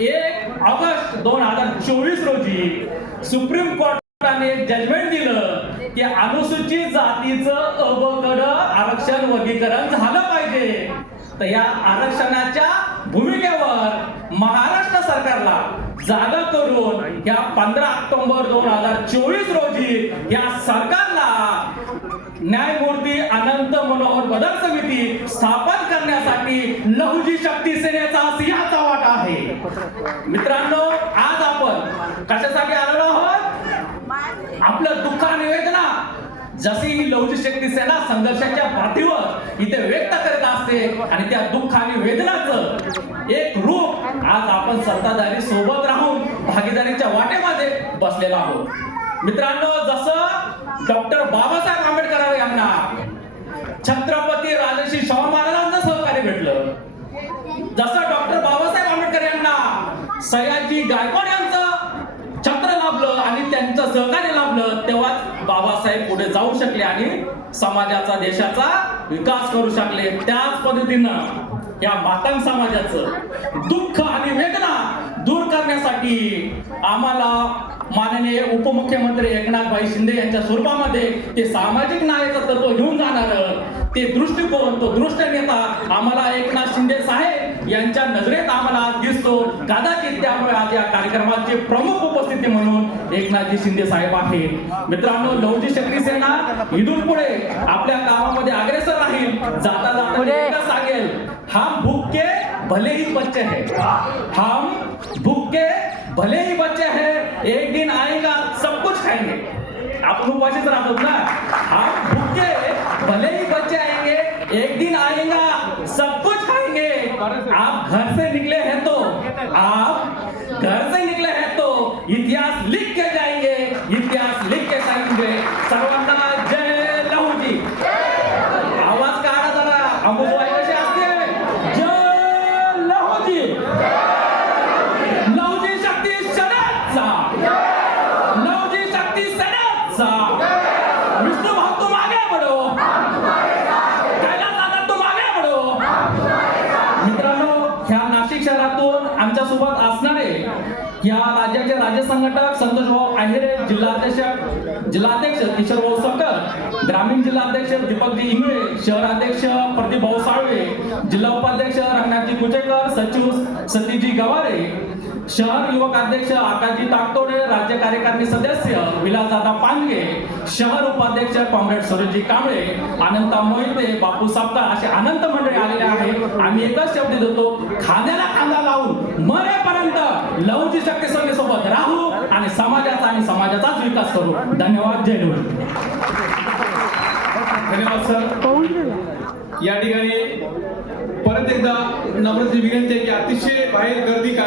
एक ऑगस्ट दोन हजार चोवीस रोजी सुप्रीम कोर्टाने जजमेंट दिलं की अनुसूचित जातीचं अबकड आरक्षण वर्गीकरण झालं पाहिजे. तर या आरक्षणाच्या भूमिकेवर महाराष्ट्र सरकारला जागा करून या पंधरा ऑक्टोबर दोन हजार चोवीस रोजी या सरकारला न्यायमूर्ती अनंत मनोहर बदल समिती स्थापन करण्यासाठी लहुजी शक्ती मित्रांनो आज आपण कशासाठी आलेलो आहोत? आपलं दुःख आणि वेदना. जशी ही लहुजी शक्ती सेना संघर्षाच्या पाठीवर इथे व्यक्त करत असते आणि त्या दुःख आणि वेदनाचं एक रूप आज आपण सत्ताधारी सोबत राहून भागीदारीच्या वाटेमध्ये बसलेलो आहोत. मित्रांनो जसं डॉक्टर बाबासाहेब आंबेडकर यांना छत्रपती राजर्षी शाहू महाराजांचं सहकार्य भेटलं जसं डॉक्टर बाबासाहेब आंबेडकर यांना सयाजी गायकवाड यांचं छत्र लाभलं आणि त्यांचं सहकार्य लाभलं तेव्हाच बाबासाहेब पुढे जाऊ शकले आणि समाजाचा देशाचा विकास करू शकले. त्याच पद्धतीनं या मातांग समाजाचं दुःख आणि वेदना दूर करण्यासाठी आम्हाला माननीय उपमुख्यमंत्री एकनाथभाई शिंदे यांच्या स्वरूपामध्ये ते सामाजिक न्यायाचं तत्व घेऊन जाणार ते दृष्टिकोन तो दृष्ट नेता आम्हाला एकनाथ शिंदे साहेब यांच्या नजरेत आम्हाला आज दिसतो कदाचित त्यामुळे आज या कार्यक्रमाचे प्रमुख उपस्थिती म्हणून एकनाथजी शिंदे साहेब आहेत. मित्रांनो लवजी शक्ती सेना इथून पुढे आपल्या कामामध्ये अग्रेसर राहील. जाता जाता एकच सांगेल हम भूखे भले ही बच्चे हैं. हम भूखे भले ही बच्चे हैं. एक दिन आएगा सब कुछ खाएंगे. आपण उपाशीच राहतो ना? हम भूखे भले ही बच्चे आएंगे एक दिन आप घर से निकले हैं तो आप घर से निकले हैं तो इतिहास लिख के जाएंगे इतिहास लिख के जाएंगे सर्वांना जय लहूजी आवाज काढा जरा? अमुकबाई कशी असते जय लहूजी लवजी शक्ती सणाचा लवजी शक्ती सणाचा विष्णू भाऊ तू मागे बडो आमच्यासोबत असणारे या राज्याचे राज्य संघटक संतोष भाऊ जिल्हाध्यक्ष जिल्हाध्यक्ष किशोर भाऊ सकल ग्रामीण जिल्हाध्यक्ष दीपकजी इंगळे शहराध्यक्ष प्रदीप भाऊ साळवे जिल्हा उपाध्यक्ष रंगनाथजी कुचेकर सचिव सतीजी गवारे शहर युवक अध्यक्ष आकाशजी ताकतोडे राज्य कार्यकारिणी सदस्य विलासदादा पांडगे शहर उपाध्यक्ष कॉम्रेड सरोजी कांबळे अनंता मोहिते बापू सापकार असे अनंत मंडळी आलेले आहेत. आम्ही एकच शब्द देतो खांद्याला खांदा लावून मरेपर्यंत लवची शक्ती सोबत राहू आणि समाजाचा आणि समाजाचाच विकास करू. धन्यवाद जय धन्यवाद सर. या ठिकाणी परत एकदा नम्रतेची विनंती आहे की अतिशय बाहेर गर्दी काय